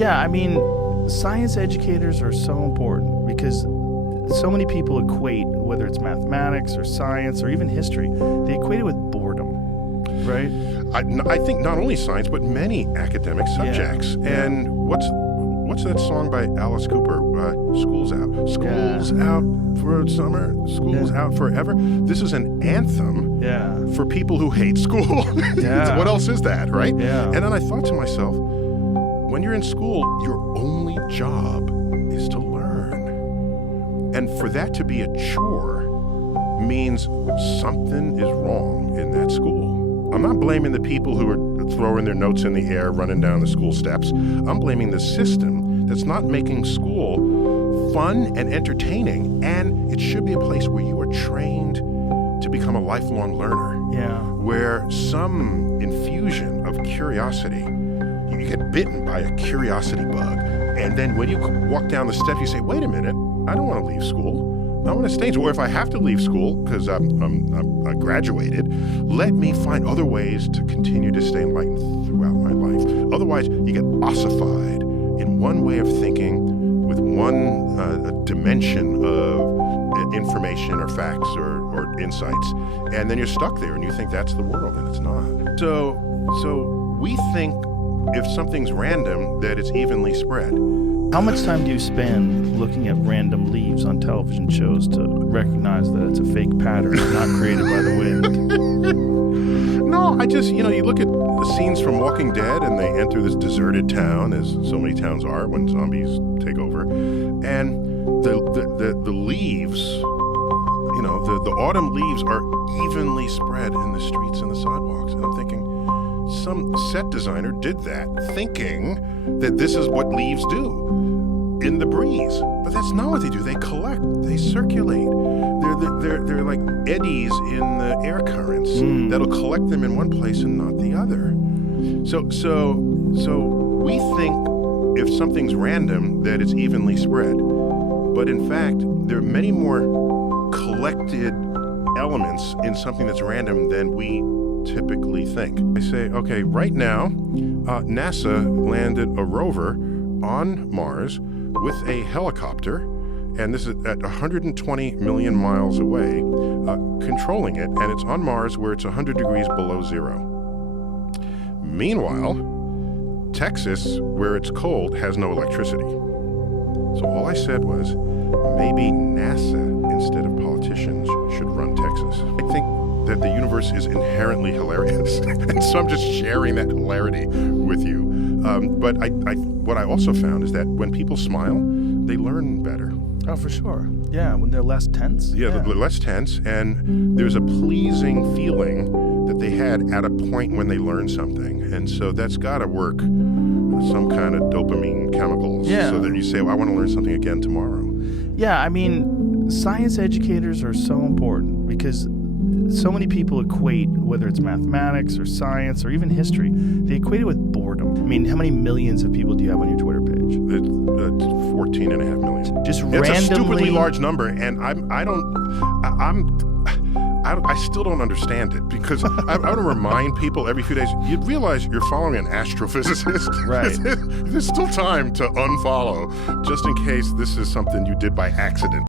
Yeah, I mean, science educators are so important because so many people equate, whether it's mathematics or science or even history, they equate it with boredom, right? I think not only science, but many academic subjects. Yeah. And what's that song by Alice Cooper? School's out. School's out for summer. School's out forever. This is an anthem for people who hate school. Yeah. What else is that, right? Yeah. And then I thought to myself, when you're in school, your only job is to learn. And for that to be a chore means something is wrong in that school. I'm not blaming the people who are throwing their notes in the air, running down the school steps. I'm blaming the system that's not making school fun and entertaining. And it should be a place where you are trained to become a lifelong learner. Yeah. Where some infusion of curiosity, you get bitten by a curiosity bug. And then when you walk down the steps, you say, wait a minute, I don't want to leave school. I want to stay in school. Or if I have to leave school because I graduated, let me find other ways to continue to stay enlightened throughout my life. Otherwise, you get ossified in one way of thinking with one dimension of information or facts or insights, and then you're stuck there and you think that's the world, and it's not. So we think if something's random, that it's evenly spread. How much time do you spend looking at random leaves on television shows to recognize that it's a fake pattern not created by the wind? No, I just, you look at the scenes from Walking Dead and they enter this deserted town, as so many towns are when zombies take over, and the leaves, the autumn leaves are evenly spread in the streets and the sidewalks. And I'm thinking, some set designer did that thinking that this is what leaves do in the breeze. But that's not what they do. They collect, they circulate. They're like eddies in the air currents that'll collect them in one place and not the other. So we think if something's random that it's evenly spread. But in fact, there are many more collected elements in something that's random than we typically think. I say, okay, right now, NASA landed a rover on Mars with a helicopter, and this is at 120 million miles away, controlling it, and it's on Mars where it's 100 degrees below zero. Meanwhile, Texas, where it's cold, has no electricity. So all I said was, maybe NASA, instead of politicians, should run Texas. I think that the universe is inherently hilarious, and so I'm just sharing that hilarity with you. But what I also found is that when people smile, they learn better. Oh, for sure. Yeah, when they're less tense. Yeah, they're less tense, and there's a pleasing feeling that they had at a point when they learned something. And so that's got to work some kind of dopamine chemicals so that you say, well, I want to learn something again tomorrow. Yeah, I mean, science educators are so important because so many people equate, whether it's mathematics or science or even history, they equate it with boredom. I mean, how many millions of people do you have on your Twitter page? It's 14.5 million. Just randomly. It's a stupidly large number, and I still don't understand it because I want to remind people every few days, you realize you're following an astrophysicist. Right. There's still time to unfollow just in case this is something you did by accident.